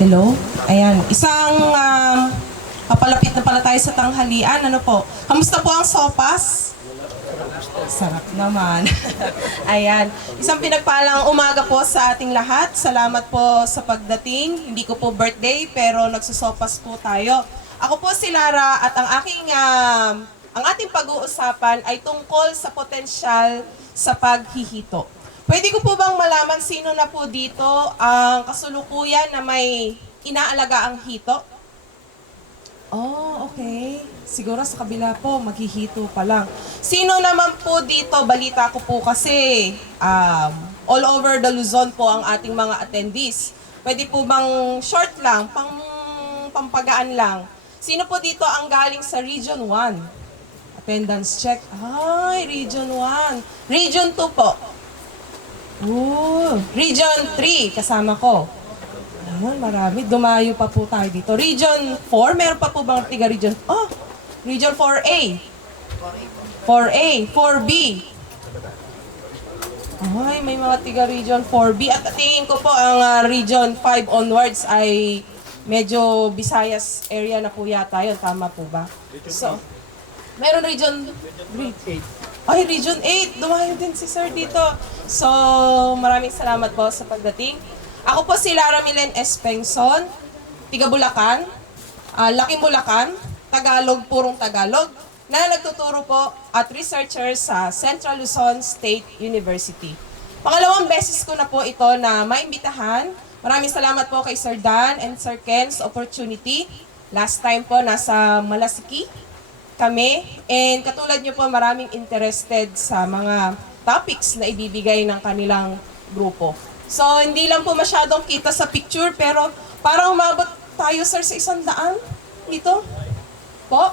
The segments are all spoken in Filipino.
Hello? Ayan, isang papalapit na pala tayo sa tanghalian. Ano po? Kamusta po ang sopas? Sarap naman. Ayan, isang pinagpalang umaga po sa ating lahat. Salamat po sa pagdating. Hindi ko po birthday pero nagsusopas po tayo. Ako po si Lara at ang ating pag-uusapan ay tungkol sa potensyal sa paghihito. Pwede ko po bang malaman sino na po dito ang kasulukuyan na may inaalaga ang hito? Oh, okay. Siguro sa kabila po, maghihito pa lang. Sino naman po dito, balita ko po kasi all over the Luzon po ang ating mga attendees. Pwede po bang short lang, pampagaan lang. Sino po dito ang galing sa Region 1? Attendance check. Ay, Region 1. Region 2 po. Region 3, kasama ko. Ayun, marami. Dumayo pa po tayo dito. Region 4, meron pa po bang tiga Region? Oh, Region 4A. 4A, 4B. Ay, may mga tiga Region 4B. At tingin ko po ang Region 5 onwards ay medyo Visayas area na po yata yun. Tama po ba? So, meron Region 8. Ay, Region 8. Dumayo din si Sir dito. So, maraming salamat po sa pagdating. Ako po si Lara Milen Espengson, tiga Bulacan, Laking Bulacan, Tagalog, purong Tagalog, na nagtuturo po at researcher sa Central Luzon State University. Pangalawang beses ko na po ito na maimbitahan. Maraming salamat po kay Sir Dan and Sir Ken sa opportunity. Last time po nasa Malasiki kami. And katulad nyo po, maraming interested sa mga topics na ibibigay ng kanilang grupo. So, hindi lang po masyadong kita sa picture, pero parang umabot tayo, sir, sa 100 dito. Po?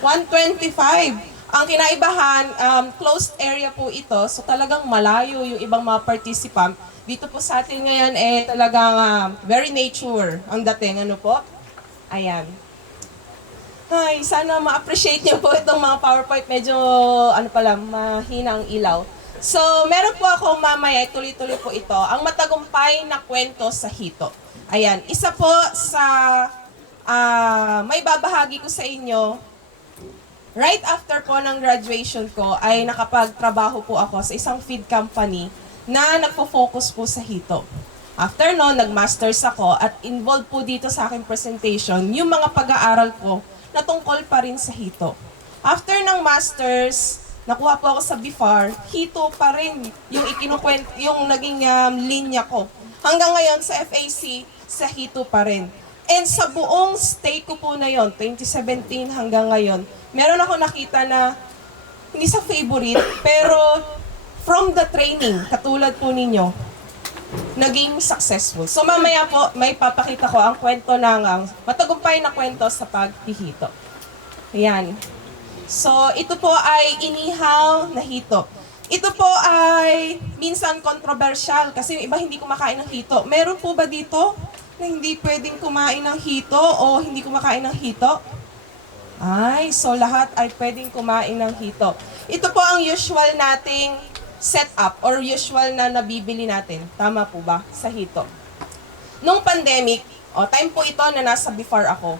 125. Ang kinaibahan, closed area po ito, so talagang malayo yung ibang mga participant. Dito po sa atin ngayon, talagang very nature ang dating. Ano po? Ayan. Ay, sana ma-appreciate niyo po itong mga PowerPoint. Medyo, mahina ang ilaw. So, meron po ako mamaya, tuloy-tuloy po ito, ang matagumpay na kwento sa hito. Ayan, isa po sa may babahagi ko sa inyo, right after po ng graduation ko, ay nakapagtrabaho po ako sa isang feed company na nagpo-focus po sa hito. After no, nag-masters ako at involved po dito sa aking presentation yung mga pag-aaral ko na tungkol pa rin sa hito. After ng masters, nakuha po ako sa BIFAR, hito pa rin yung yung naging linya ko. Hanggang ngayon sa FAC, sa hito pa rin. And sa buong stay ko po na yon, 2017 hanggang ngayon, meron ako nakita na hindi sa favorite, pero from the training, katulad po ninyo, naging successful. So mamaya po, may papakita ko ang kwento ng matagumpay na kwento sa paghihito. Ayan. So ito po ay inihaw na hito. Ito po ay minsan controversial kasi yung iba hindi kumakain ng hito. Meron po ba dito na hindi pwedeng kumain ng hito o hindi kumakain ng hito? Ay, so lahat ay pwedeng kumain ng hito. Ito po ang usual nating setup or usual na nabibili natin. Tama po ba? Sa hito. Nung pandemic, time po ito na nasa BIFAR ako.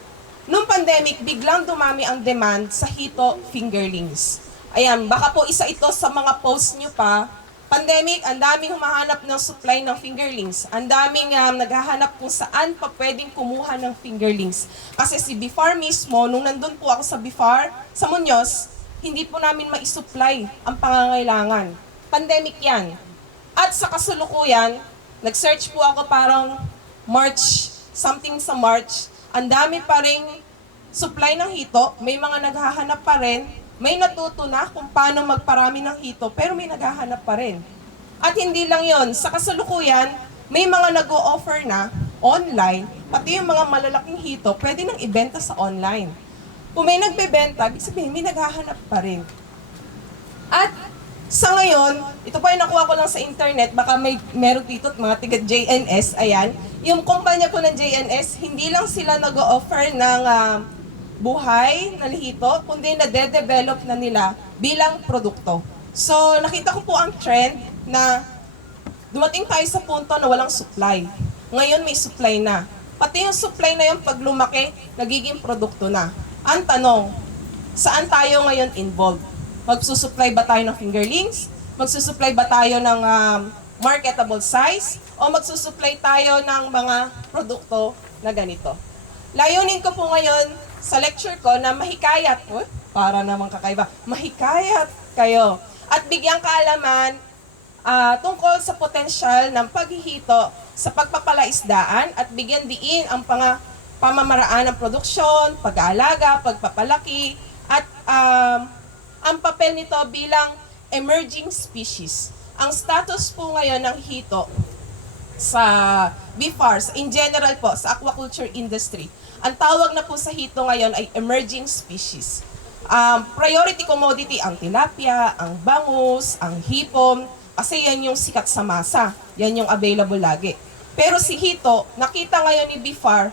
Nung pandemic, biglang dumami ang demand sa hito fingerlings. Ayan, baka po isa ito sa mga posts nyo pa. Pandemic, ang daming humahanap ng supply ng fingerlings. Ang daming naghahanap kung saan pa pwedeng kumuha ng fingerlings. Kasi si BIFAR mismo, nung nandun po ako sa BIFAR, sa Muñoz, hindi po namin ma-supply ang pangangailangan. Pandemic yan. At sa kasulukuyan, nag-search po ako parang March, something sa March. Ang dami pa ring supply ng hito, may mga naghahanap pa rin, may natuto na kung paano magparami ng hito, pero may naghahanap pa rin. At hindi lang yon, sa kasulukuyan, may mga nag-o-offer na online, pati yung mga malalaking hito, pwede nang ibenta sa online. Kung may nagbebenta, ibig sabihin, may naghahanap pa rin. At sa ngayon, ito pa yung nakuha ko lang sa internet, baka meron dito mga tiga JNS, ayan. Yung kumpanya po ng JNS, hindi lang sila nag-o-offer ng buhay na hito, kundi na-develop na nila bilang produkto. So, nakita ko po ang trend na dumating tayo sa punto na walang supply. Ngayon may supply na. Pati yung supply na yun, pag lumaki, nagiging produkto na. Ang tanong, saan tayo ngayon involved? Magsusupply ba tayo ng fingerlings? Magsusupply ba tayo ng marketable size? O magsusupply tayo ng mga produkto na ganito? Layunin ko po ngayon sa lecture ko na mahikayat, para namang kakaiba, mahikayat kayo at bigyang kaalaman tungkol sa potensyal ng paghihito sa pagpapalaisdaan at bigyan diin ang pamamaraan ng produksyon, pag-aalaga, pagpapalaki, at ang papel nito bilang emerging species. Ang status po ngayon ng hito sa BFARS, in general po, sa aquaculture industry, ang tawag na po sa hito ngayon ay emerging species. Priority commodity ang tilapia, ang bangus, ang hipon, kasi yan yung sikat sa masa. Yan yung available lagi. Pero si hito, nakita ngayon ni BFAR,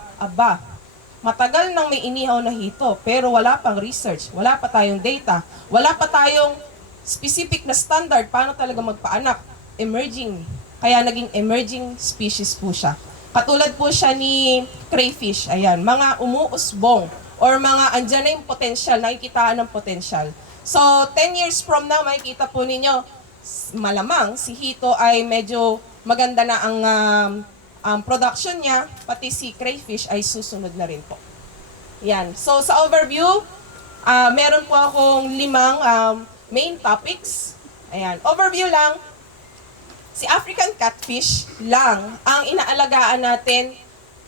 matagal nang may inihaw na hito, pero wala pang research, wala pa tayong data, wala pa tayong specific na standard paano talaga magpaanak. Emerging. Kaya naging emerging species po siya. Katulad po siya ni crayfish. Ayan, mga umuusbong or mga andyan na yung potential, nakikitaan ng potential. So, 10 years from now, makikita po ninyo, malamang si hito ay medyo maganda na ang production niya, pati si crayfish ay susunod na rin po. Yan. So, sa overview, meron po akong 5 main topics. Ayan. Overview lang. Si African catfish lang ang inaalagaan natin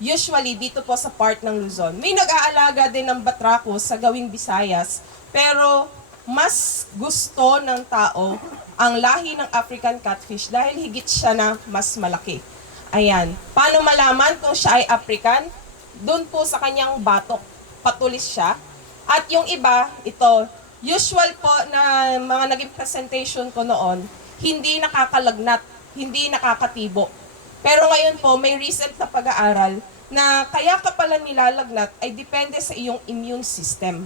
usually dito po sa part ng Luzon. May nag-aalaga din ng batrako sa gawing Visayas, pero mas gusto ng tao ang lahi ng African catfish dahil higit siya na mas malaki. Ayan. Paano malaman kung siya ay African? Doon po sa kanyang batok. Patulis siya. At yung iba, ito, usual po na mga naging presentation ko noon, hindi nakakalagnat, hindi nakakatibo. Pero ngayon po, may recent na pag-aaral na kaya ka pala nilalagnat ay depende sa iyong immune system.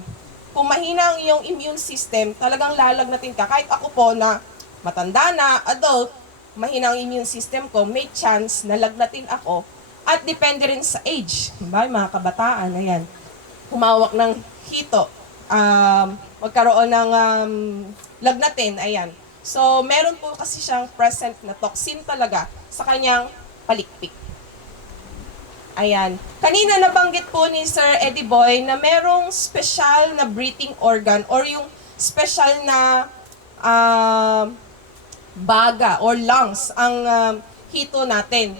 Kung mahina ang iyong immune system, talagang lalagnatin ka. Kahit ako po na matanda na, adult, mahina ang immune system ko, may chance na lagnatin ako. At depende rin sa age. Diba? Mga kabataan, ayan, humawak ng hito, magkaroon ng lagnatin, ayan. So, meron po kasi siyang present na toxin talaga sa kanyang palikpik. Ayan. Kanina nabanggit po ni Sir Eddie Boy na merong special na breathing organ or yung special na baga or lungs ang hito natin.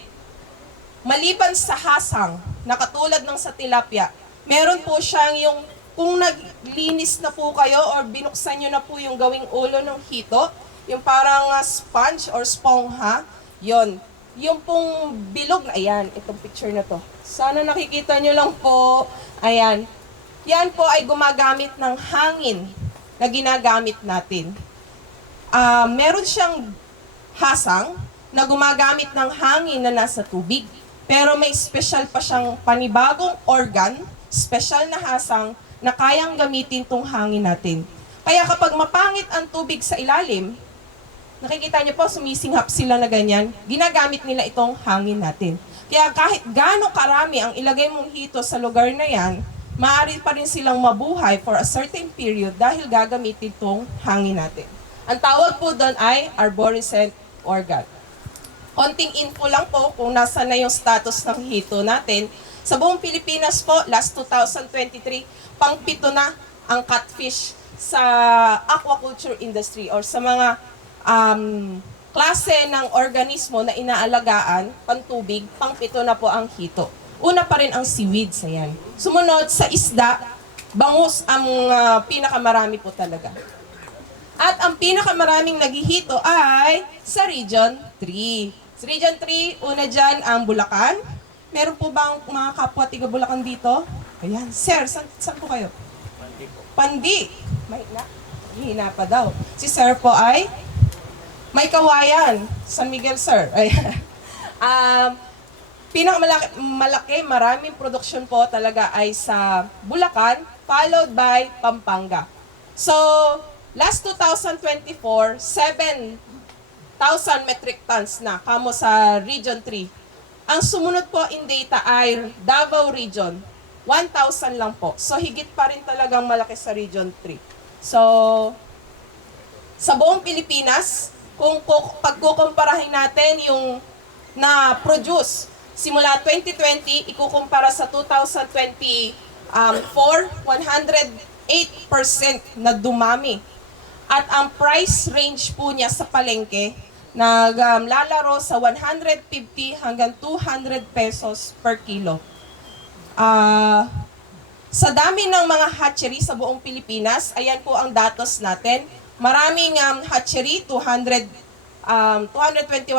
Maliban sa hasang, na katulad ng sa tilapia, meron po siyang yung, kung naglinis na po kayo or binuksan nyo na po yung gawing ulo ng hito, yung parang sponge or spongha, yon. Yung pong bilog na, ayan, itong picture na to. Sana nakikita nyo lang po. Ayan. Yan po ay gumagamit ng hangin na ginagamit natin. Meron siyang hasang na gumagamit ng hangin na nasa tubig. Pero may special pa siyang panibagong organ, special na hasang na kayang gamitin tong hangin natin. Kaya kapag mapangit ang tubig sa ilalim, nakikita niyo po, sumisinghap sila na ganyan, ginagamit nila itong hangin natin. Kaya kahit gaano karami ang ilagay mong hito sa lugar na yan, maaari pa rin silang mabuhay for a certain period dahil gagamitin itong hangin natin. Ang tawag po doon ay arborescent organ. Konting info lang po kung nasa na yung status ng hito natin. Sa buong Pilipinas po, last 2023, pang-7 na ang catfish sa aquaculture industry or sa mga klase ng organismo na inaalagaan, pantubig, pang-7 na po ang hito. Una pa rin ang seaweeds, ayan. Sumunod sa isda, bangus ang pinakamarami po talaga. At ang pinakamaraming naghihito ay sa Region 3. Sa Region 3, una dyan ang Bulacan. Meron po bang mga kapwa tiga Bulacan dito? Ayan. Sir, saan po kayo? Pandi po. Pandi. Mahina. Hina pa daw. Si Sir po ay may Kawayan, San Miguel, sir. Pinakamalaki, maraming production po talaga ay sa Bulacan, followed by Pampanga. So, last 2024, 7,000 metric tons na kamo sa Region 3. Ang sumunod po in data ay Davao Region, 1,000 lang po. So higit pa rin talagang malaki sa Region 3. So sa buong Pilipinas, kung pagkukumparahin natin yung na-produce simula 2020, ikukumpara sa 2024, 108% na dumami. At ang price range po niya sa palengke, naglalaro sa 150 hanggang 200 pesos per kilo. Sa dami ng mga hatchery sa buong Pilipinas, ayan po ang datos natin. Maraming hatchery, 221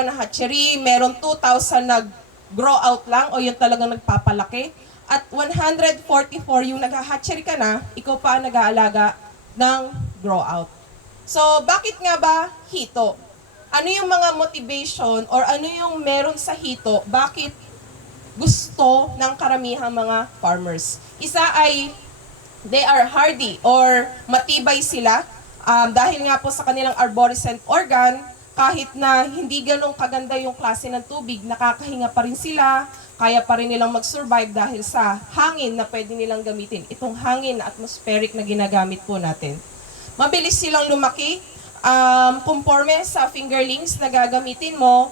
na hatchery, meron 2,000 nag-grow out lang o yung talagang nagpapalaki. At 144 yung nag-hatchery ka na, ikaw pa ang nag-aalaga ng grow out. So, bakit nga ba hito? Ano yung mga motivation or ano yung meron sa hito? Bakit gusto ng karamihang mga farmers? Isa ay they are hardy or matibay sila dahil nga po sa kanilang arborescent organ, kahit na hindi ganong kaganda yung klase ng tubig, nakakahinga pa rin sila, kaya pa rin nilang mag-survive dahil sa hangin na pwede nilang gamitin. Itong hangin na atmospheric na ginagamit po natin. Mabilis silang lumaki. Conforme sa fingerlings na gagamitin mo,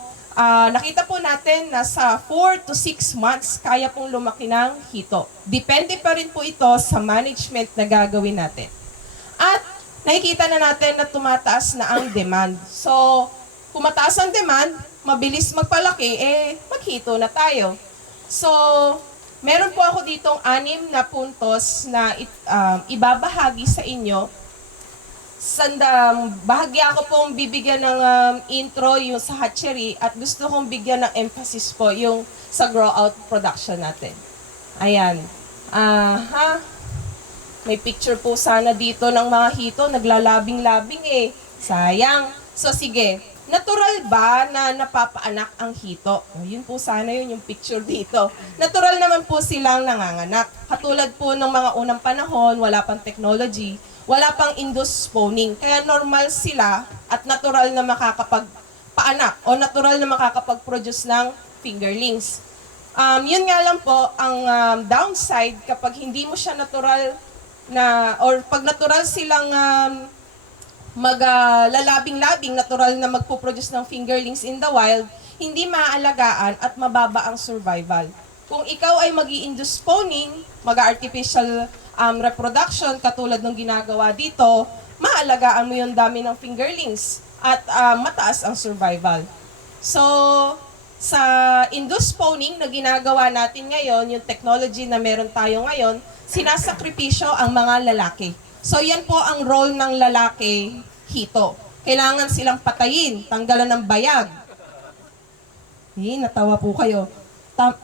nakita po natin na sa 4 to 6 months, kaya pong lumaki ng hito. Depende pa rin po ito sa management na gagawin natin. At nakikita na natin na tumataas na ang demand. So, kung mataas ang demand, mabilis magpalaki, maghito na tayo. So, meron po ako ditong 6 na puntos na ibabahagi sa inyo. Bahagya ko pong bibigyan ng intro yung sa hatchery at gusto kong bigyan ng emphasis po yung sa grow out production natin. Ayan. May picture po sana dito ng mga hito, naglalabing-labing Sayang. So sige, natural ba na napapaanak ang hito? Yun po sana yung picture dito. Natural naman po silang nanganganak. Katulad po ng mga unang panahon, wala pang technology, wala pang induced spawning. Kaya normal sila at natural na makakapagpaanak o natural na makakapag-produce ng fingerlings. Yun nga lang po, ang downside kapag hindi mo siya natural na, or pag natural silang maglalabing-labing, natural na magpo-produce ng fingerlings in the wild, hindi maaalagaan at mababa ang survival. Kung ikaw ay mag-i-induce spawning, mag-artificial reproduction katulad ng ginagawa dito, maalagaan mo yung dami ng fingerlings at mataas ang survival. So, sa induced spawning na ginagawa natin ngayon, yung technology na meron tayo ngayon, sinasakripisyo ang mga lalaki. So, yan po ang role ng lalaki, hito. Kailangan silang patayin, tanggalan ng bayag. Natawa po kayo.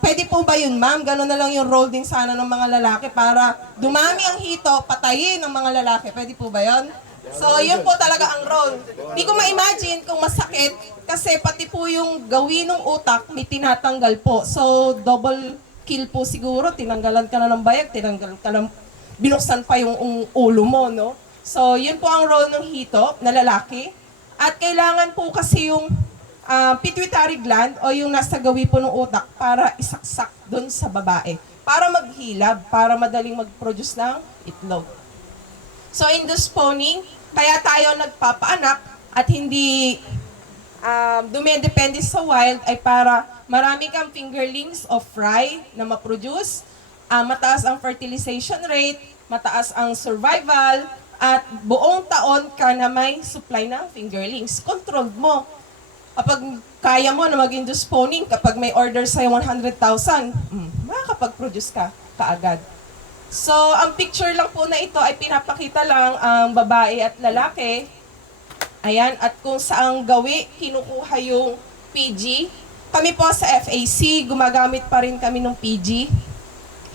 Pwede po ba yun, ma'am? Gano'n na lang yung role din sana ng mga lalaki para dumami ang hito, patayin ng mga lalaki. Pwede po ba yun? So, yun po talaga ang role. Di ko ma-imagine kung masakit kasi pati po yung gawin ng utak may tinatanggal po. So, double kill po siguro. Tinanggalan ka na ng bayag, tinanggalan ka ng binuksan pa yung ulo mo, no? So, yun po ang role ng hito na lalaki. At kailangan po kasi yung pituitary gland o yung nasa gawi po ng utak para isaksak doon sa babae. Para maghilab, para madaling mag-produce ng itlog. So, induced spawning, kaya tayo nagpapaanak at hindi dumedepende sa wild ay para marami kang fingerlings o fry na ma-produce, mataas ang fertilization rate, mataas ang survival, at buong taon ka na may supply ng fingerlings. Controlled mo. Kapag kaya mo na mag-induce spawning, kapag may order sa'yo 100,000, makakapag-produce ka kaagad. So, ang picture lang po na ito ay pinapakita lang ang babae at lalaki. Ayan, at kung saang gawi, kinukuha yung PG. Kami po sa FAC, gumagamit pa rin kami ng PG.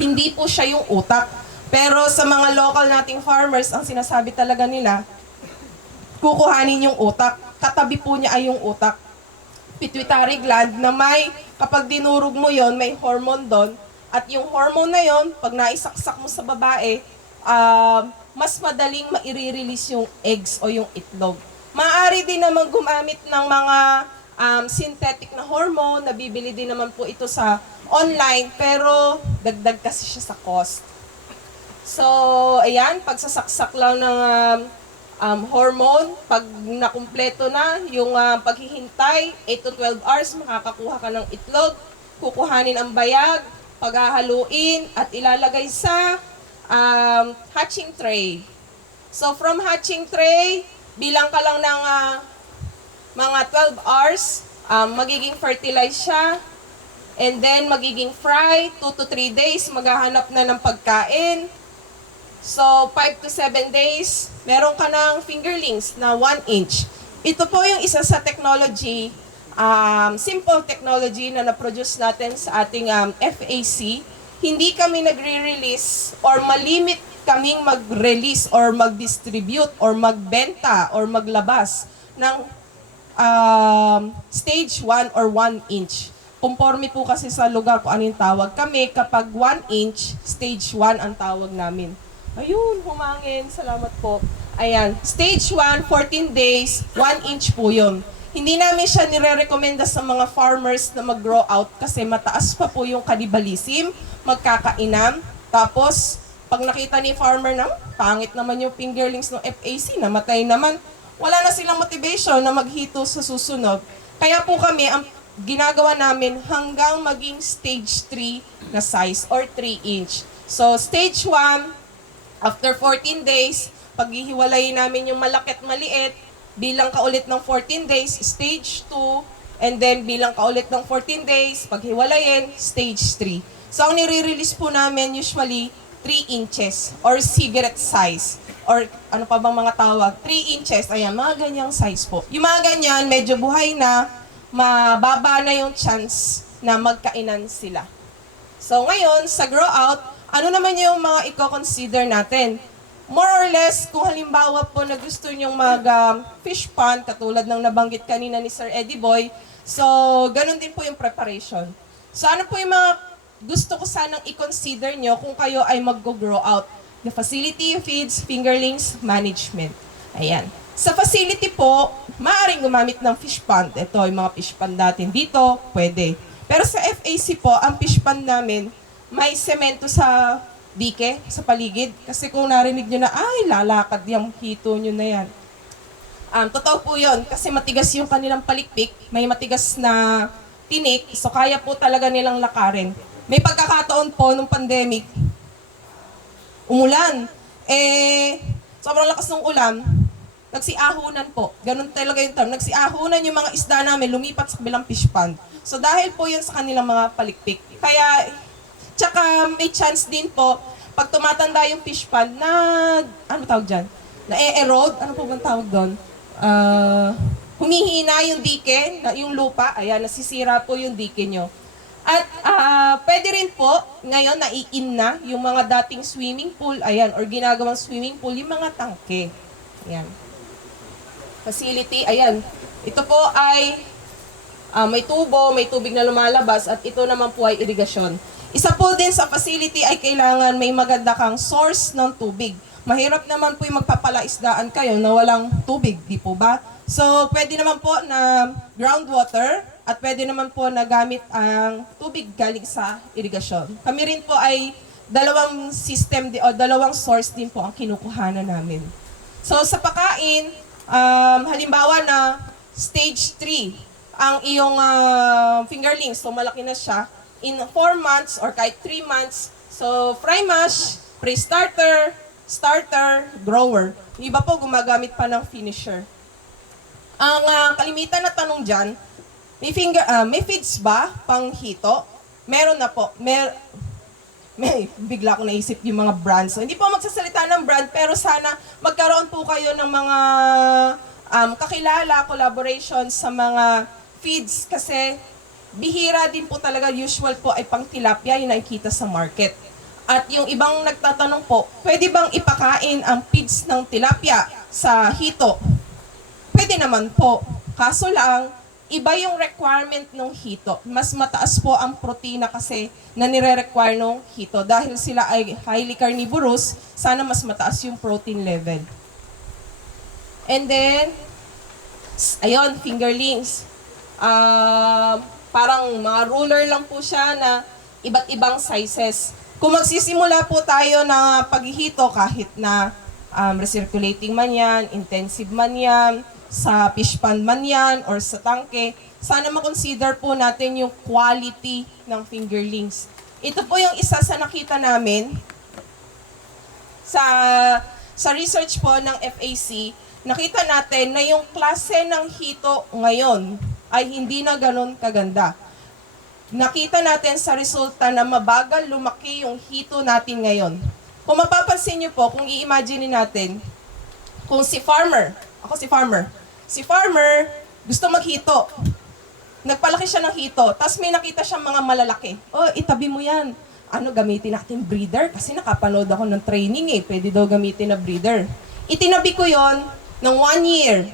Hindi po siya yung utak. Pero sa mga local nating farmers, ang sinasabi talaga nila, kukuhanin yung utak. Katabi po niya ay yung utak. Pituitary gland na may, kapag dinurog mo yon may hormone doon. At yung hormone na yon, pag naisaksak mo sa babae, mas madaling maire-release yung eggs o yung itlog. Maaari din naman gumamit ng mga synthetic na hormone, nabibili din naman po ito sa online, pero dagdag kasi siya sa cost. So, ayan, pagsasaksak lang ng hormone, pag nakumpleto na yung paghihintay, 8 to 12 hours, makakakuha ka ng itlog, kukuhanin ang bayag, paghahaluin, at ilalagay sa hatching tray. So, from hatching tray, bilang ka lang ng mga 12 hours, magiging fertilize siya, and then magiging fry, 2 to 3 days, maghahanap na ng pagkain. So, 5 to 7 days, meron ka ng fingerlings na 1 inch. Ito po yung isa sa technology, simple technology na na-produce natin sa ating FAC. Hindi kami nagre-release or malimit kaming mag-release or mag-distribute or magbenta or maglabas ng stage 1 or 1 inch. Conforme po kasi sa lugar kung ano yung tawag. Kami, kapag 1 inch, stage 1 ang tawag namin. Ayun, humangin. Salamat po. Ayan. Stage 1, 14 days, 1 inch po yun. Hindi namin siya nire-recommenda sa mga farmers na mag-grow out kasi mataas pa po yung cannibalism, magkakainam. Tapos, pag nakita ni farmer na, pangit naman yung fingerlings ng FAC, namatay naman, wala na silang motivation na maghito sa susunod. Kaya po kami, ang ginagawa namin hanggang maging stage 3 na size or 3 inch. So, stage 1, after 14 days, paghihiwalayin namin yung malaki at maliit, bilang kaulit ng 14 days, stage 2, and then bilang kaulit ng 14 days, paghiwalayin, stage 3. So, ang nire-release po namin usually 3 inches or cigarette size. Or ano pa bang mga tawag? 3 inches, ayan, mga ganyang size po. Yung mga ganyan, medyo buhay na, mababa na yung chance na magkainan sila. So, ngayon, sa grow out, ano naman yung mga i-consider natin? More or less, kung halimbawa po na gusto nyong mag-fish pond, katulad ng nabanggit kanina ni Sir Eddie Boy, so, ganun din po yung preparation. So, ano po yung mga gusto ko sanang i-consider nyo kung kayo ay mag-grow out? The facility, feeds, fingerlings, management. Ayan. Sa facility po, maaaring gumamit ng fish pond. Ito, yung mga fish pond natin dito, pwede. Pero sa FAC po, ang fish pond namin, may semento sa dike, sa paligid. Kasi kung narinig nyo na, ay, lalakad yung hito nyo na yan. Totoo po yun, kasi matigas yung kanilang palikpik, may matigas na tinik, so kaya po talaga nilang lakarin. May pagkakataon po nung pandemic, umulan. Sobrang lakas ng ulan, nagsiahunan po. Ganun talaga yung term. Nagsiahunan yung mga isda namin, lumipat sa kabilang fish pond. So dahil po yun sa kanilang mga palikpik. Kaya, tsaka may chance din po, pag tumatanda yung fish pond na, ano tawag dyan? Na-erode, ano po bang tawag doon? Humihina yung dike, yung lupa, ayan, nasisira po yung dike nyo. At pwede rin po, ngayon nai-in na yung mga dating swimming pool, ayan, or ginagawang swimming pool, yung mga tangke. Ayan. Facility, ayan. Ito po ay may tubo, may tubig na lumalabas, at ito naman po ay irigasyon. Isa po din sa facility ay kailangan may maganda kang source ng tubig. Mahirap naman po yung magpapalaisdaan kayo na walang tubig, di po ba? So, pwede naman po na groundwater, at pwede naman po na gamit ang tubig galing sa irigasyon. Kami rin po ay dalawang system o dalawang source din po ang kinukuhanan namin. So sa pagkain, halimbawa na stage 3 ang iyong fingerlings, so malaki na siya, in 4 months or kahit 3 months, so fry mash, pre-starter, starter, grower. Yung iba po gumagamit pa ng finisher. Ang kalimitan na tanong dyan, may feeds ba pang hito? Meron na po. May bigla ko naisip yung mga brands. So, hindi po magsasalita ng brand, pero sana magkaroon po kayo ng mga kakilala, collaboration sa mga feeds. Kasi bihira din po talaga, usual po ay pang tilapia, yung nakikita sa market. At yung ibang nagtatanong po, pwede bang ipakain ang feeds ng tilapia sa hito? Pwede naman po. Kaso lang, iba yung requirement ng hito. Mas mataas po ang protina kasi na nire-require ng hito. Dahil sila ay highly carnivorous, sana mas mataas yung protein level. And then, ayun, fingerlings. Parang mga ruler lang po siya na iba't ibang sizes. Kung magsisimula po tayo na paghihito kahit na recirculating man yan, intensive man yan, sa fish pond man yan, or sa tangke, sana makonsider po natin yung quality ng fingerlings. Ito po yung isa sa nakita namin sa research po ng FAC. Nakita natin na yung klase ng hito ngayon ay hindi na ganun kaganda. Nakita natin sa resulta na mabagal lumaki yung hito natin ngayon. Kung mapapansin nyo po, kung i-imagine natin, kung si farmer gusto maghito, nagpalaki siya ng hito, tapos may nakita siyang mga malalaki. Oh, itabi mo yan. Gamitin natin breeder? Kasi nakapanood ako ng training pwede daw gamitin na breeder. Itinabi ko yon ng 1 year.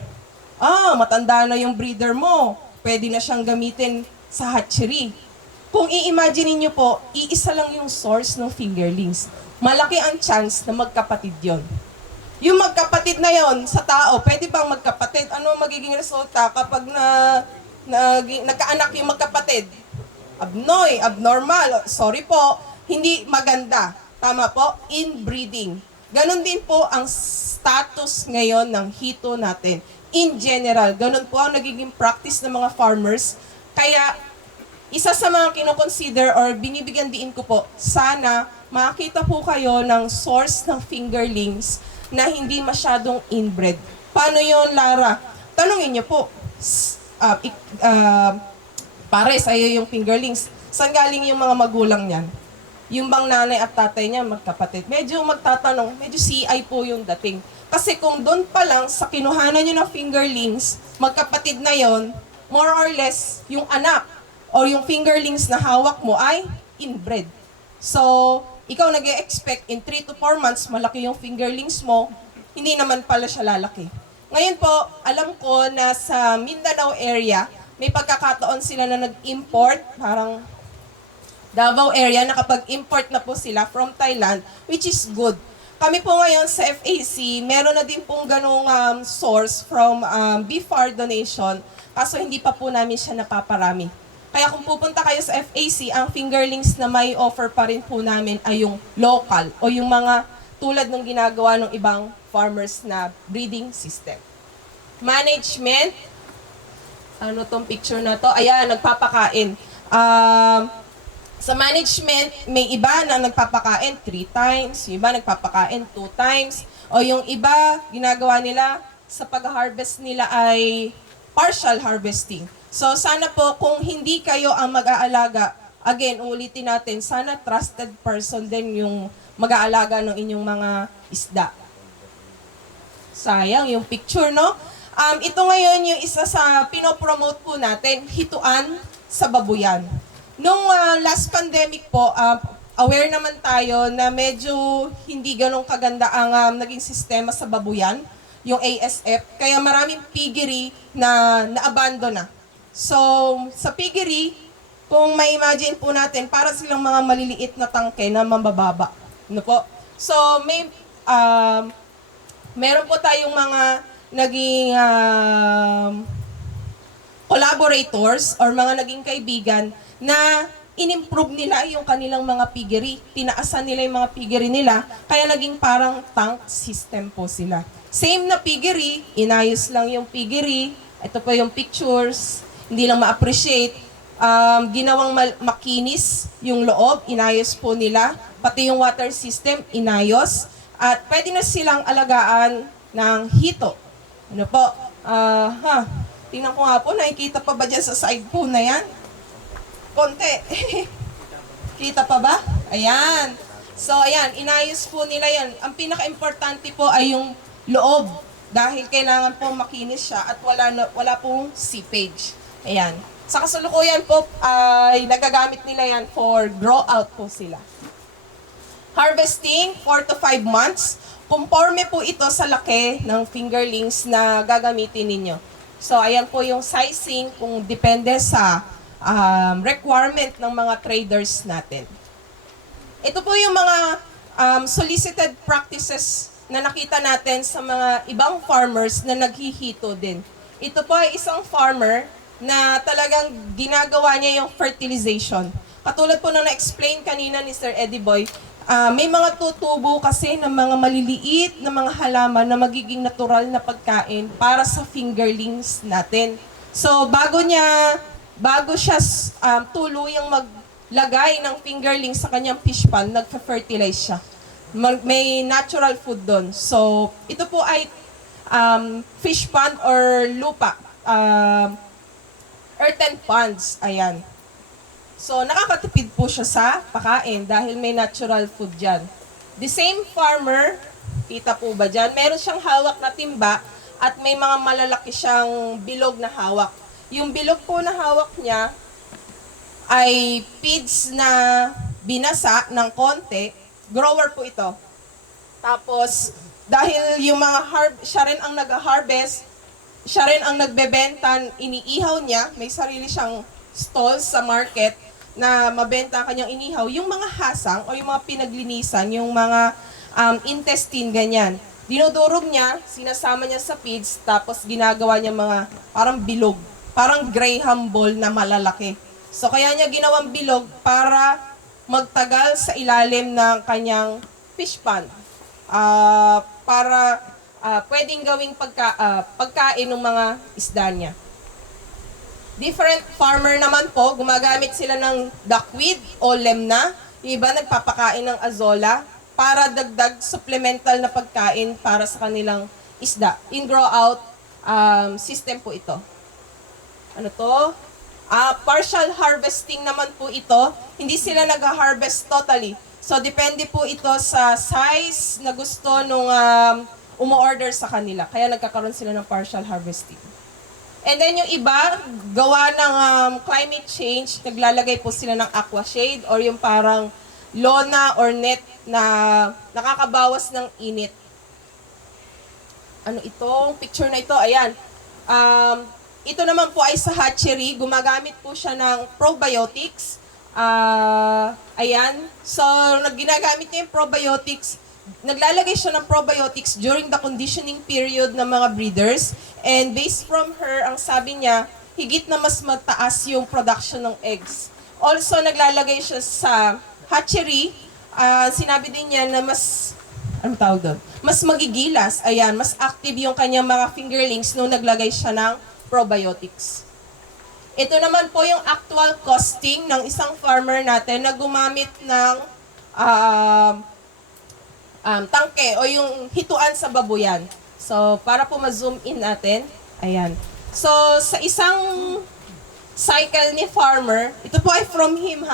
Matanda na yung breeder mo. Pwede na siyang gamitin sa hatchery. Kung i-imagine niyo po, iisa lang yung source ng fingerlings. Malaki ang chance na magkapatid yon. Yung magkapatid na yon sa tao, pwede bang magkapatid? Ano magiging resulta kapag nagkaanak yung magkapatid? Abnormal. Sorry po, hindi maganda. Tama po, inbreeding. Ganon din po ang status ngayon ng hito natin. In general, ganon po ang nagiging practice ng mga farmers. Kaya, isa sa mga kinoconsider or binibigyan diin ko po, sana makita po kayo ng source ng fingerlings na hindi masyadong inbred. Paano yon, Lara? Tanungin niyo po. Pares, ayaw yung fingerlings. Saan galing yung mga magulang niyan? Yung bang nanay at tatay niya, magkapatid? Medyo magtatanong, medyo CI po yung dating. Kasi kung doon pa lang, sa kinuhanan nyo ng fingerlings, magkapatid na yon, more or less, yung anak o yung fingerlings na hawak mo ay inbred. So, ikaw nag-e-expect in 3 to 4 months, malaki yung fingerlings mo, hindi naman pala siya lalaki. Ngayon po, alam ko na sa Mindanao area, may pagkakataon sila na nag-import, parang Davao area, nakapag-import na po sila from Thailand, which is good. Kami po ngayon sa FAC, meron na din pong ganong source from BFAR donation, kaso hindi pa po namin siya napaparami. Kaya kung pupunta kayo sa FAC, ang fingerlings na may offer pa rin po namin ay yung local o yung mga tulad ng ginagawa ng ibang farmers na breeding system. Management, ano tong picture na to? Ayan, nagpapakain. Sa management, may iba na nagpapakain 3 times, yung iba nagpapakain 2 times, o yung iba, ginagawa nila sa pag-harvest nila ay partial harvesting. So sana po, kung hindi kayo ang mag-aalaga, again, ulitin natin, sana trusted person din yung mag-aalaga ng inyong mga isda. Sayang yung picture, no? Ito ngayon yung isa sa pinopromote po natin, hituan sa babuyan. Nung last pandemic po, aware naman tayo na medyo hindi ganong kaganda ang naging sistema sa babuyan, yung ASF, kaya maraming piggery na na-abandon na. So, sa piggery, kung ma-imagine po natin, para silang mga maliliit na tangke na mambababa. Ano po? So, meron po tayong mga naging collaborators or mga naging kaibigan na in-improve nila yung kanilang mga piggery. Tinaasan nila yung mga piggery nila, kaya naging parang tank system po sila. Same na piggery, inayos lang yung piggery. Ito po yung pictures, hindi lang ma-appreciate. Ginawang makinis yung loob, inayos po nila. Pati yung water system, inayos. At pwede na silang alagaan ng hito. Ano po? Tingnan ko nga po, nakikita pa ba dyan sa side po na yan? Konti. Kita pa ba? Ayan. So, ayan, inayos po nila yan. Ang pinaka-importante po ay yung loob. Dahil kailangan po makinis siya at wala pong seepage. Ayan. Sa kasalukuyan po, ay nagagamit nila yan for grow out po sila. Harvesting, 4 to 5 months. Conforme po ito sa laki ng fingerlings na gagamitin ninyo. So, ayan po yung sizing kung depende sa requirement ng mga traders natin. Ito po yung mga solicited practices na nakita natin sa mga ibang farmers na naghihito din. Ito po ay isang farmer na talagang ginagawa niya yung fertilization. Katulad po na na-explain kanina ni Sir Eddie Boy, may mga tutubo kasi ng mga maliliit na mga halaman na magiging natural na pagkain para sa fingerlings natin. So bago siya tuluyang maglagay ng fingerlings sa kanyang fish pond, nagfe-fertilize siya. May natural food doon. So ito po ay fish pond or lupa. Earthen ponds. Ayan. So, nakakatipid po siya sa pakain dahil may natural food dyan. The same farmer, kita po ba dyan? Meron siyang hawak na timba at may mga malalaki siyang bilog na hawak. Yung bilog po na hawak niya ay feeds na binasa ng konti. Grower po ito. Tapos, dahil yung mga siya rin ang nag-harvest, siya rin ang nagbebenta, iniihaw niya, may sarili siyang stalls sa market na mabenta kanyang inihaw, yung mga hasang o yung mga pinaglinisan, yung mga intestine, ganyan. Dinudurog niya, sinasama niya sa feeds, tapos ginagawa niya mga parang bilog, parang graham ball na malalaki. So kaya niya ginawang bilog para magtagal sa ilalim ng kanyang fish pond. Para pwedeng gawing pagkain ng mga isda niya. Different farmer naman po, gumagamit sila ng duckweed o lemna. Yung iba nagpapakain ng azola para dagdag supplemental na pagkain para sa kanilang isda. In-grow-out system po ito. Ano to? Partial harvesting naman po ito. Hindi sila nag-harvest totally. So, depende po ito sa size na gusto nung umu-order sa kanila. Kaya nagkakaroon sila ng partial harvesting. And then yung iba, gawa ng climate change, naglalagay po sila ng aqua shade or yung parang lona or net na nakakabawas ng init. Ano itong picture na ito? Ayan. Ito naman po ay sa hatchery. Gumagamit po siya ng probiotics. Ayan. So, ginagamit niya yung probiotics. Naglalagay siya ng probiotics during the conditioning period ng mga breeders. And based from her, ang sabi niya, higit na mas mataas yung production ng eggs. Also, naglalagay siya sa hatchery. Sinabi din niya na mas, ano tawag doon? Mas magigilas. Ayan, mas active yung kanyang mga fingerlings nung naglagay siya ng probiotics. Ito naman po yung actual costing ng isang farmer natin na gumamit ng tangke o yung hituan sa babuyan. So, para po ma-zoom in natin. Ayan. So, sa isang cycle ni farmer, ito po ay from him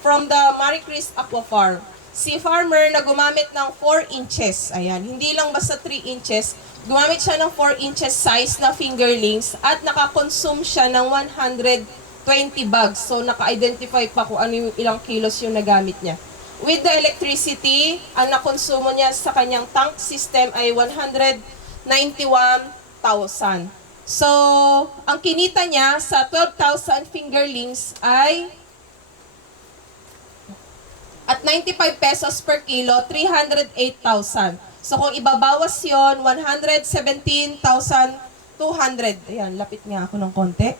from the Marie Chris Aqua Farm. Si farmer na gumamit ng 4 inches. Ayan. Hindi lang basta 3 inches. Gumamit siya ng 4 inches size na fingerlings at nakakonsume siya ng 120 bags. So, naka-identify pa kung ano yung ilang kilos yung nagamit niya. With the electricity, ang nakonsumo niya sa kanyang tank system ay 191,000. So, ang kinita niya sa 12,000 fingerlings ay at 95 pesos per kilo, 308,000. So, kung ibabawas yon 117,200. Ayan, lapit nga ako ng konti.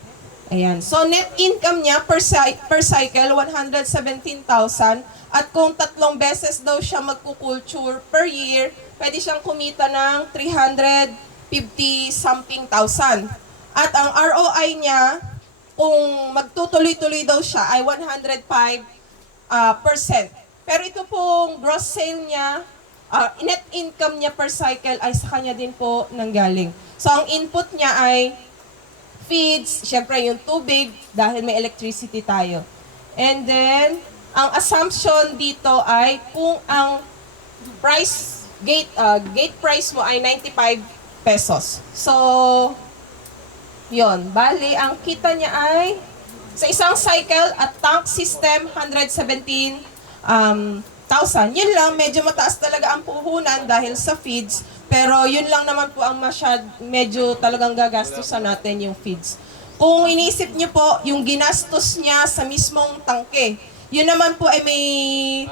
Ayan. So, net income niya per cycle, 117,000. At kung 3 beses daw siya magkukulture per year, pwede siyang kumita ng 350-something thousand. At ang ROI niya, kung magtutuloy-tuloy daw siya, ay 105%. Pero ito pong gross sale niya, net income niya per cycle ay sa kanya din po nanggaling. So, ang input niya ay feeds, syempre yung tubig, dahil may electricity tayo. And then, ang assumption dito ay kung ang gate price mo ay 95 pesos. So, yon. Bali, ang kita niya ay sa isang cycle at tank system, 117,000. Yun lang, medyo mataas talaga ang puhunan dahil sa feeds. Pero yun lang naman po ang medyo talagang gagastusan natin yung feeds. Kung iniisip niyo po, yung ginastos niya sa mismong tangke, yun naman po ay may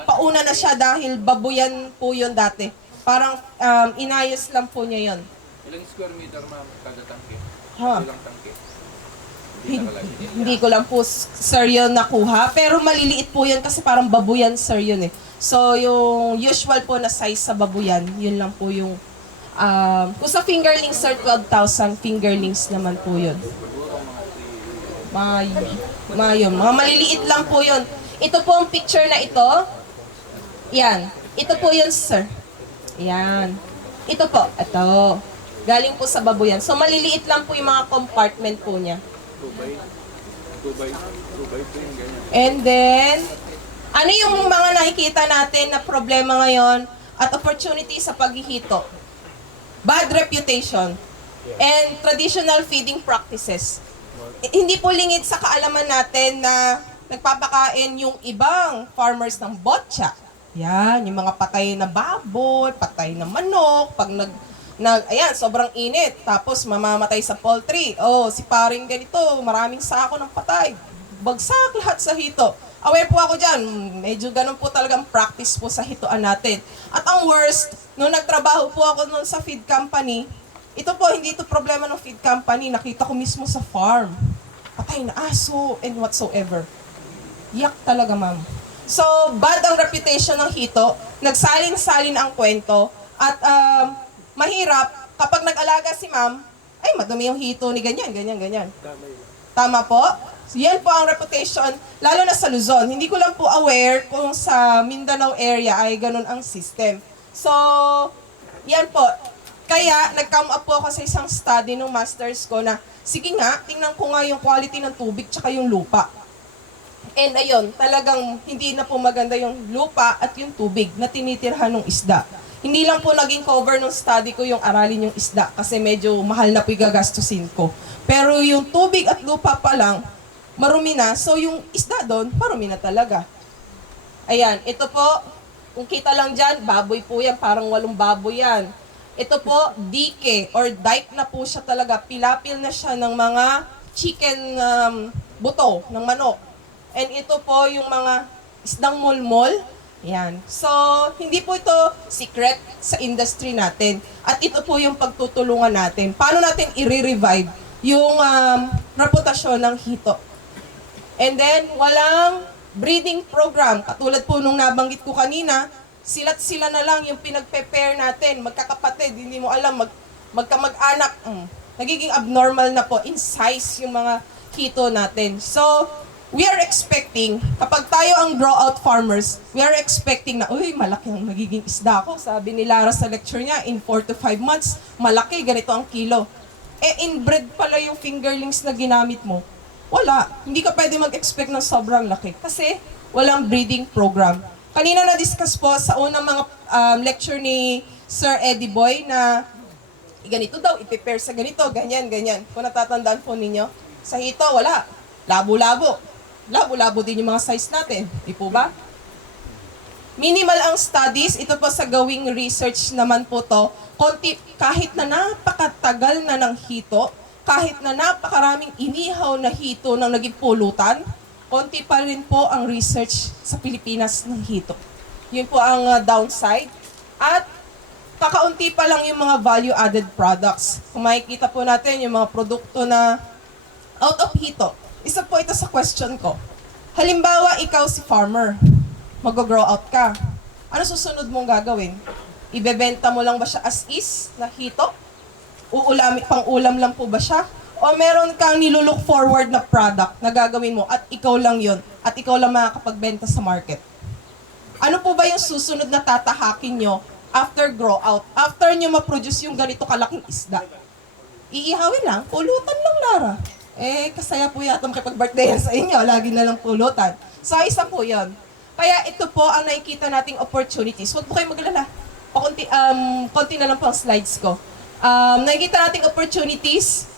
pauna na siya dahil babuyan po yun dati. Parang inayos lang po niya yun. Ilang square meter, ma'am, kada tangke? Ha? Ilang tangke? Hindi ko lang po, sir, yun nakuha. Pero maliliit po yun kasi parang babuyan, sir, yun eh. So, yung usual po na size sa babuyan, yun lang po yung... kung sa fingerlings, sir, 12,000 fingerlings naman po yun. Mga maliliit lang po yun. Ito po ang picture na ito. Yan. Ito po yun, sir. Yan. Ito po. Ito. Galing po sa babuyan. So, maliliit lang po yung mga compartment po niya. 2 by 2 yung ganyan. And then, ano yung mga nakikita natin na problema ngayon at opportunity sa paghihito? Bad reputation and traditional feeding practices. Hindi po lingid sa kaalaman natin na nagpapakain yung ibang farmers ng botcha. Yan, yung mga patay na baboy, patay na manok, pag ayan, sobrang init, tapos mamamatay sa poultry. Oh, si paring ganito, maraming sako ng patay. Bagsak lahat sa hito. Aware po ako dyan, medyo ganun po talagang practice po sa hitoan natin. At ang worst, nung nagtrabaho po ako nun sa feed company, ito po, hindi ito problema ng feed company, nakita ko mismo sa farm. Patay na aso and whatsoever. Yak talaga, ma'am. So, bad ang reputation ng hito, nagsalin-salin ang kwento, at mahirap, kapag nag-alaga si ma'am, ay, madumi yung hito ni ganyan, ganyan, ganyan. Tama po? So, yan po ang reputation, lalo na sa Luzon. Hindi ko lang po aware kung sa Mindanao area ay ganun ang system. So, yan po. Kaya, nag-come up po ako sa isang study ng masters ko na, sige nga, tingnan ko nga yung quality ng tubig tsaka yung lupa. And ayun, talagang hindi na po maganda yung lupa at yung tubig na tinitirhan ng isda. Hindi lang po naging cover ng study ko yung aralin yung isda kasi medyo mahal na po gagastusin ko. Pero yung tubig at lupa pa lang, marumi na. So yung isda doon, marumi na talaga. Ayan, ito po, kung kita lang dyan, baboy po yan, parang 8 baboy yan. Ito po, dike or dike na po siya talaga. Pilapil na siya ng mga chicken buto ng manok. And ito po yung mga isdang mulmol. Yan. So, hindi po ito secret sa industry natin. At ito po yung pagtutulungan natin. Paano natin i-revive yung reputasyon ng hito. And then, walang breeding program. Katulad po nung nabanggit ko kanina, sila't sila na lang yung pinagpe-pair natin, magkakapatid, hindi mo alam, magkamag-anak. Nagiging abnormal na po in size yung mga hito natin. So, we are expecting, kapag tayo ang grow-out farmers, we are expecting na, uy, malaki ang magiging isda ko. Sabi ni Lara sa lecture niya, in 4 to 5 months, malaki, ganito ang kilo. Eh, inbred pala yung fingerlings na ginamit mo. Wala. Hindi ka pwede mag-expect ng sobrang laki. Kasi, walang breeding program. Kanina na-discuss po sa unang mga lecture ni Sir Eddie Boy na ganito daw, i-prepare sa ganito, ganyan, ganyan. Kung natatandaan po ninyo, sa hito, wala. Labo-labo. Labo-labo din yung mga size natin. Di po ba? Minimal ang studies. Ito po sa gawing research naman po to. Konti, kahit na napakatagal na ng hito, kahit na napakaraming inihaw na hito ng naging pulutan, konti pa rin po ang research sa Pilipinas ng hito. Yun po ang downside. At kakaunti pa lang yung mga value-added products. Kung makikita po natin yung mga produkto na out of hito. Isa po ito sa question ko. Halimbawa, ikaw si farmer. Mag-grow out ka. Ano susunod mong gagawin? Ibebenta mo lang ba siya as is na hito? Pang-ulam lang po ba siya? O meron kang nilulook forward na product na gagawin mo at ikaw lang yon at ikaw lang makakapagbenta sa market? Ano po ba yung susunod na tatahakin nyo after grow out? After nyo ma-produce yung ganito kalaking isda? Iihawin lang, pulutan lang, Lara. Eh, kasaya po yata makipag-birthday yan sa inyo. Lagi na lang pulutan. So, isa po yon. Kaya ito po ang nakikita nating opportunities. Huwag po kayo maglala. Konti na lang po ang slides ko. Nakikita nating opportunities.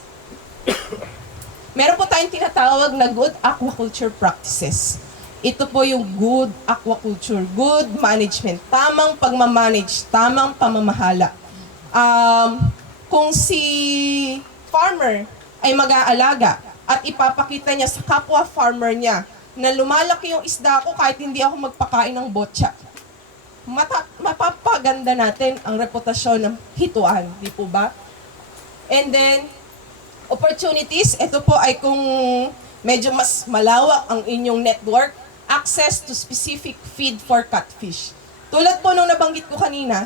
Meron po tayong tinatawag na good aquaculture practices. Ito po yung good aquaculture, good management, tamang pagmamanage, tamang pamamahala. Kung si farmer ay mag-aalaga at ipapakita niya sa kapwa farmer niya na lumalaki yung isda ko kahit hindi ako magpakain ng botcha, mapapaganda natin ang reputasyon ng hituan, di po ba? And then, Opportunities, ito po ay kung medyo mas malawak ang inyong network, access to specific feed for catfish. Tulad po nung nabanggit ko kanina,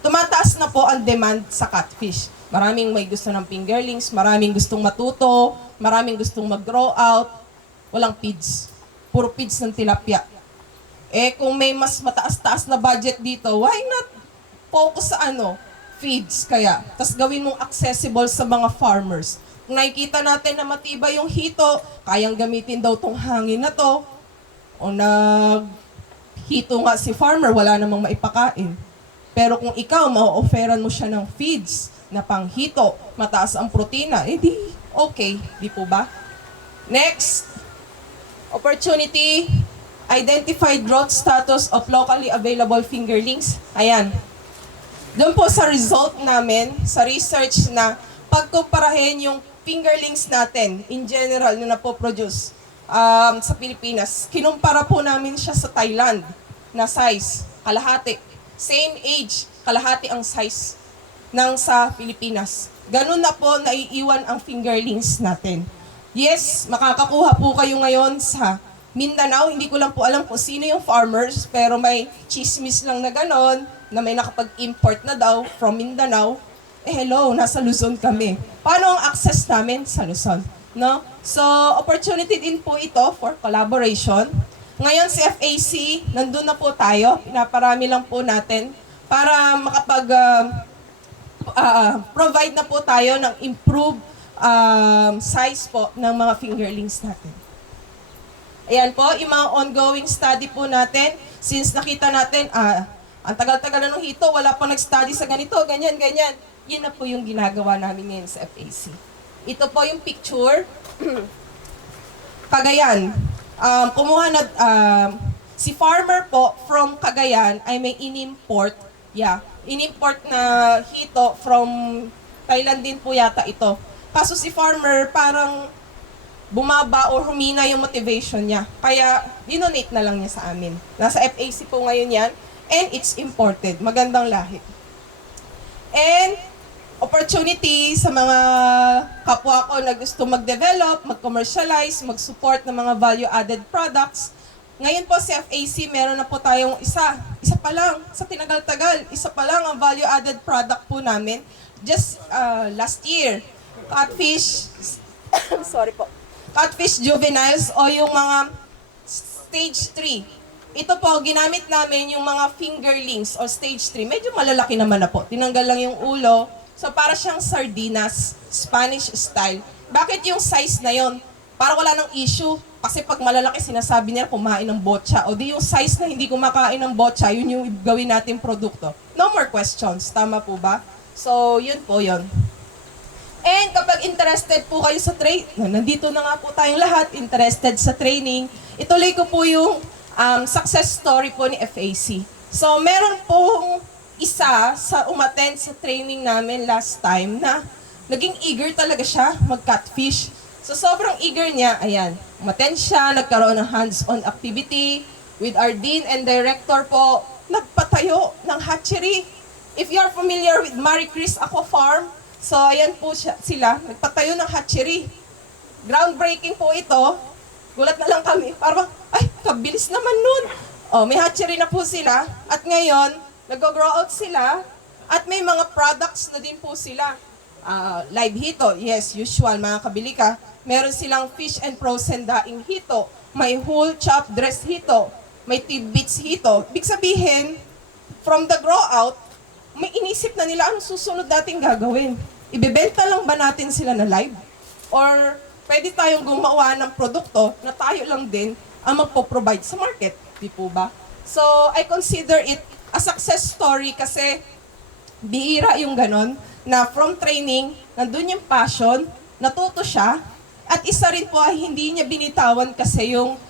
tumataas na po ang demand sa catfish. Maraming may gusto ng fingerlings, maraming gustong matuto, maraming gustong mag-grow out, walang feeds. Puro feeds ng tilapia. Eh kung may mas mataas-taas na budget dito, why not focus sa feeds kaya. Tapos gawin mong accessible sa mga farmers. Kung nakikita natin na matibay yung hito, kayang gamitin daw tong hangin na to, o hito nga si farmer, wala namang maipakain. Pero kung ikaw, ma-offeran mo siya ng feeds na panghito, mataas ang protina, di okay, di po ba? Next, opportunity, identified growth status of locally available fingerlings. Ayan. Doon po sa result namin, sa research na pagkumparahin yung fingerlings natin in general na napoproduce sa Pilipinas, kinumpara po namin siya sa Thailand na size, kalahati. Same age, kalahati ang size ng sa Pilipinas. Ganun na po naiiwan ang fingerlings natin. Yes, makakakuha po kayo ngayon sa Mindanao. Hindi ko lang po alam kung sino yung farmers, pero may chismis lang na ganon, na may nakapag-import na daw from Mindanao. Hello, nasa Luzon kami. Paano ang access namin sa Luzon? No? So, opportunity din po ito for collaboration. Ngayon si FAC, nandun na po tayo. Pinaparami lang po natin para provide na po tayo ng improved size po ng mga fingerlings natin. Ayan po, yung mga ongoing study po natin. Since nakita natin, ang tagal-tagal na nung hito, wala pa nag-study sa ganito, ganyan, ganyan. Yun na po yung ginagawa namin ngayon sa FAC. Ito po yung picture. Cagayan. Kumuha na, si farmer po from Cagayan ay may inimport. Yeah, inimport na hito from Thailand din po yata ito. Kaso si farmer parang bumaba o humina yung motivation niya. Kaya, dinonate na lang niya sa amin. Nasa FAC po ngayon yan. And it's imported. Magandang lahi. And opportunity sa mga kapwa ko na gusto mag-develop, mag-commercialize, mag-support ng mga value-added products. Ngayon po sa FAC, meron na po tayong isa pa lang, sa tinagal-tagal, isa pa lang ang value-added product po namin. Just last year, catfish, sorry po, catfish juveniles o yung mga stage 3. Ito po, ginamit namin yung mga fingerlings o stage 3. Medyo malalaki naman na po. Tinanggal lang yung ulo. So, para siyang sardinas, Spanish style. Bakit yung size na yon? Para wala nang issue. Kasi pag malalaki, sinasabi niya kumain ng botcha. O di yung size na hindi kumakain ng botcha, yun yung gawin natin produkto. No more questions. Tama po ba? So, yun po yun. And kapag interested po kayo sa nandito na nga po tayong lahat, interested sa training, ituloy ko po yung success story po ni FAC. So, meron pong isa sa umattend sa training namin last time na naging eager talaga siya mag-catfish. So, sobrang eager niya, ayan, umattend siya, nagkaroon ng hands-on activity with our dean and director po, nagpatayo ng hatchery. If you are familiar with Marie Chris Aqua Farm, so ayan po sila, nagpatayo ng hatchery. Groundbreaking po ito. Gulat na lang kami. Parang, ay, kabilis naman nun. Oh, may hatchery na po sila. At ngayon, nag-grow out sila. At may mga products na din po sila. Live hito, yes, usual, mga kabili ka. Meron silang fish and frozen daing hito. May whole chop dress hito. May tidbits hito. Ibig sabihin, from the grow out, may inisip na nila anong susunod natin gagawin. Ibebenta lang ba natin sila na live? Or pwede tayong gumawa ng produkto na tayo lang din ang magpo-provide sa market. Di po ba? So, I consider it a success story kasi bihira yung ganon na from training, nandun yung passion, natuto siya, at isa rin po ay hindi niya binitawan kasi yung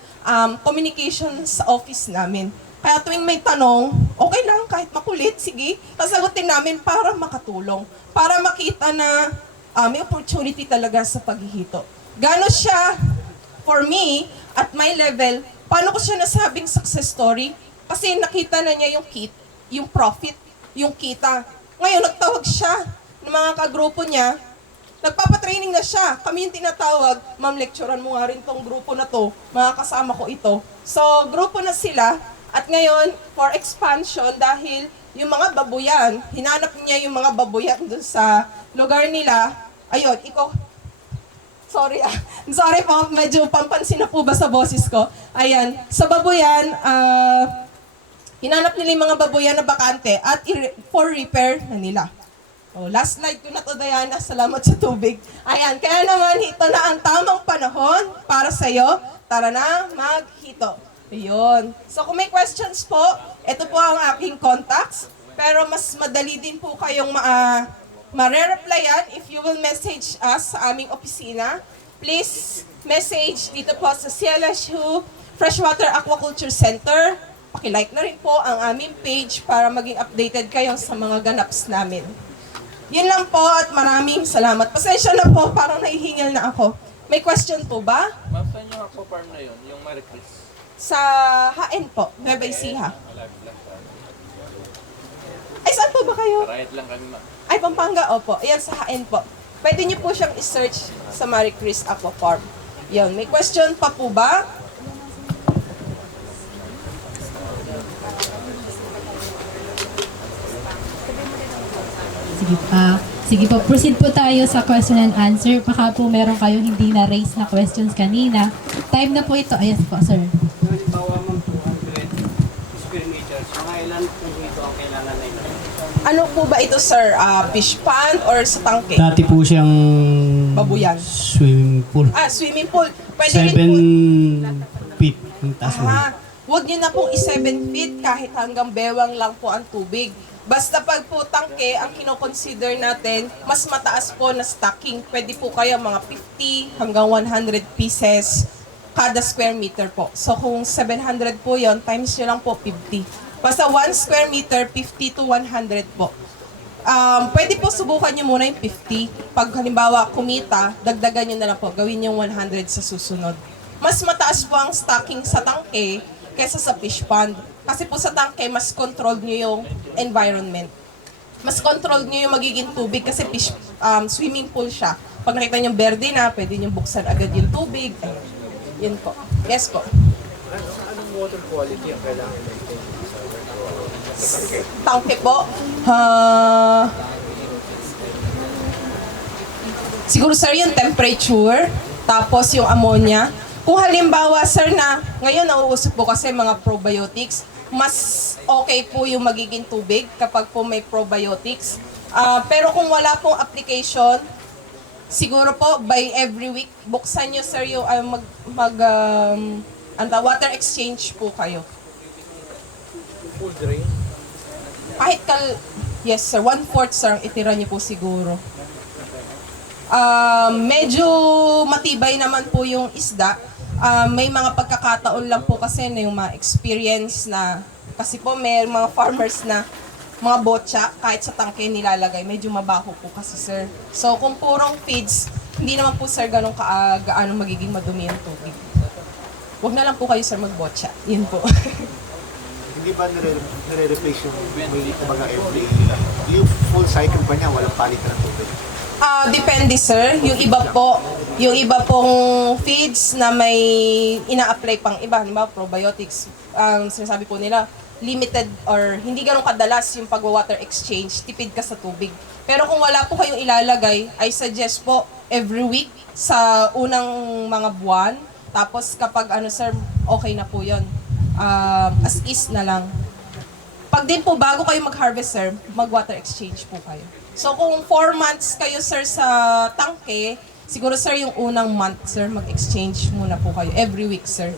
communication sa office namin. Kaya tuwing may tanong, okay lang, kahit makulit, sige, sasagutin namin para makatulong, para makita na may opportunity talaga sa paghihito. Gano'n siya, for me, at my level, paano ko siya nasabing success story? Kasi nakita na niya yung profit, yung kita. Ngayon, nagtawag siya ng mga kagrupo niya, Nagpapatraining na siya. Kami yung tinatawag, ma'am, lecturean mo nga rin tong grupo na to. Mga kasama ko ito. So, grupo na sila. At ngayon, for expansion, dahil yung mga babuyan, hinanap niya yung mga babuyan dun sa lugar nila. Ayun, sorry sorry po, medyo pampansin na po ba sa boses ko? Ayan, sa babuyan, hinanap nila yung mga babuyan na bakante at for repair na nila. Oh, last slide ko na to, Diana. Salamat sa tubig. Ayan, kaya naman ito na ang tamang panahon para sa'yo. Tara na, maghito. Ayun. So kung may questions po, ito po ang aking contacts. Pero mas madali din po kayong mare-replyan if you will message us sa aming opisina. Please message dito po sa CLSU Freshwater Aquaculture Center. Paki-like na rin po ang aming page para maging updated kayo sa mga ganaps namin. Yun lang po at maraming salamat. Pasensya na po, parang nahihingal na ako. May question po ba? Ma'am, saan yung aqua farm na yun? Yung Maricris? Sa HN po, Nueva Ecija. Ay, saan po ba kayo? Right lang kami, ma'am. Ay, Pampanga, opo. Ayan, sa HN po. Pwede niyo po siyang i-search sa Marie Chris Aqua Farm. Yun, may question pa po ba? Sige po, proceed po tayo sa question and answer. Baka po meron kayong hindi na-raise na questions kanina. Time na po ito. Ayan po, sir. Halimbawa ma'am, 200 square meters, mga ilan po dito ang kailangan na ito? Ano po ba ito, sir? Fish pond or sa tangke? Dati po siyang Babuyan. swimming pool. Swimming pool. Pwede 7 rin po. feet ang taas mo. Huwag niyo na pong i-7 feet kahit hanggang bewang lang po ang tubig. Basta pag po tangke, ang kinoconsider natin, mas mataas po na stocking. Pwede po kayo mga 50 hanggang 100 pieces kada square meter po. So kung 700 po yon times nyo lang po 50. Basta 1 square meter, 50 to 100 po. Pwede po subukan nyo muna yung 50. Pag halimbawa kumita, dagdagan nyo na lang po. Gawin yung 100 sa susunod. Mas mataas po ang stocking sa tangke kesa sa fish pond. Kasi po sa tangke, mas control nyo yung environment. Mas control nyo yung magiging tubig kasi swimming pool siya. Pag nakita nyo berde na, pwede nyo buksan agad yung tubig. Yun po. Yes po. Anong water quality ang kailangan maintain sa tangke? Tangke po. Siguro sir yung temperature, tapos yung ammonia. Kung halimbawa sir na ngayon nauusap po kasi mga probiotics, mas okay po yung magiging tubig kapag po may probiotics. Pero kung wala pong application, siguro po by every week buksan nyo sir yung water exchange po kayo. Full drain? Kahit yes sir, 1/4 sir ang itira niyo po siguro. Medyo matibay naman po yung isda. May mga pagkakataon lang po kasi na yung mga experience na, kasi po may mga farmers na mga botya, kahit sa tangke nilalagay, medyo mabaho po kasi sir. So kung purong feeds, hindi naman po sir gaano magiging madumi yung tubig. Huwag na lang po kayo sir magbotya. Yun po. Hindi ba nare-replace yung kumbaga every yung full cycle ba niya, walang palitan ng tubig? Depende sir. Yung iba pong feeds na may ina-apply pang iba, halimbawa probiotics, ang sinasabi po nila, limited or hindi ganun kadalas yung pag-water exchange, tipid ka sa tubig. Pero kung wala po kayong ilalagay, I suggest po every week sa unang mga buwan, tapos kapag sir, okay na po yun. As is na lang. Pag din po bago kayo mag-harvest sir, mag-water exchange po kayo. So kung 4 months kayo sir sa tangke, siguro sir yung unang month sir, mag-exchange muna po kayo every week sir.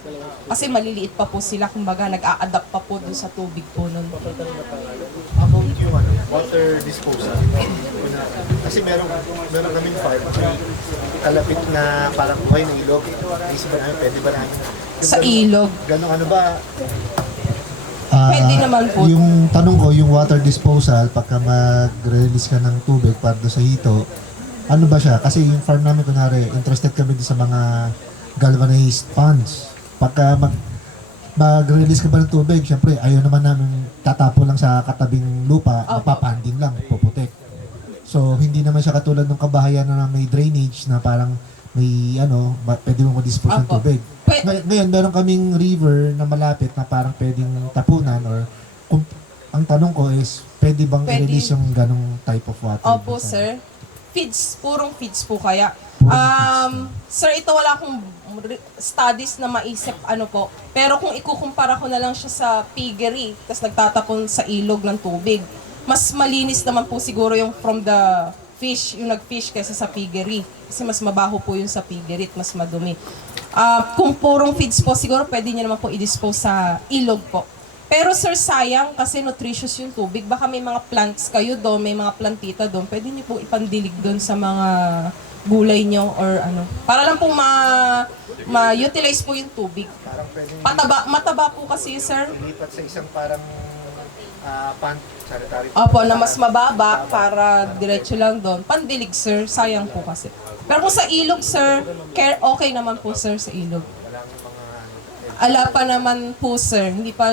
Kasi maliliit pa po sila, kumbaga nag-a-adapt pa po dun sa tubig po nun. About yung water disposal. Kasi meron kaming farm, may kalapit na parang buhay na ilog. Isip ba namin, pwede ba namin? Sa ilog. Ganong ba? Pwede naman po. Yung tanong ko, yung water disposal, pagka mag-release ka ng tubig para doon sa hito, ano ba siya? Kasi yung farm namin, kunwari, interested kami din sa mga galvanized ponds. Pagka mag-release ka ba ng tubig, syempre, ayaw naman namin tatapo lang sa katabing lupa, mapapanding lang, puputik. So, hindi naman siya katulad ng kabahayan na may drainage na parang may pwede mo ma-dispose ng Apo. tubig. Pwe- Ngayon, meron kaming river na malapit na parang pwedeng tapunan or kung, ang tanong ko is, pwede bang Pwede. i-release yung ganong type of water? Opo, sa- sir. Feeds, purong feeds po kaya. Purong Sir, ito wala akong studies na maisip po. Pero kung ikukumpara ko na lang siya sa piggery, tapos nagtatapon sa ilog ng tubig, mas malinis naman po siguro yung from the fish, yung nag-fish kaysa sa piggery. Kasi mas mabaho po yung sa piggery at mas madumi. Kung purong feeds po, siguro pwede niya naman po i-dispose sa ilog po. Pero sir, sayang kasi nutritious yung tubig. Baka may mga plants kayo doon, may mga plantita doon. Pwede niyo po ipandilig doon sa mga gulay niyo or Para lang po ma-utilize po yung tubig. Parang pwede Mataba po kasi, sir. ilipat sa isang parang pond, sanitary. Opo, na mas mababa para diretso lang doon. Pandilig, sir. Sayang po kasi. Pero kung sa ilog, sir, okay naman po, sir, sa ilog. Walang mga Ala pa naman po, sir. Hindi pa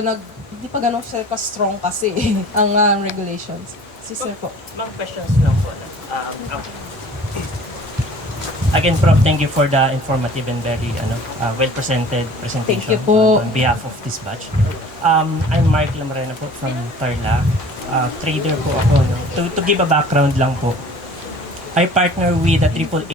ganun siya ka-strong kasi ang regulations. Si sir po. Mga questions lang po. Again, Prof, thank you for the informative and very well-presented presentation Thank you po. on behalf of this batch. I'm Mark Lamarena po from Tarlac. Trader po ako. No? To give a background lang po, I partner with a AAA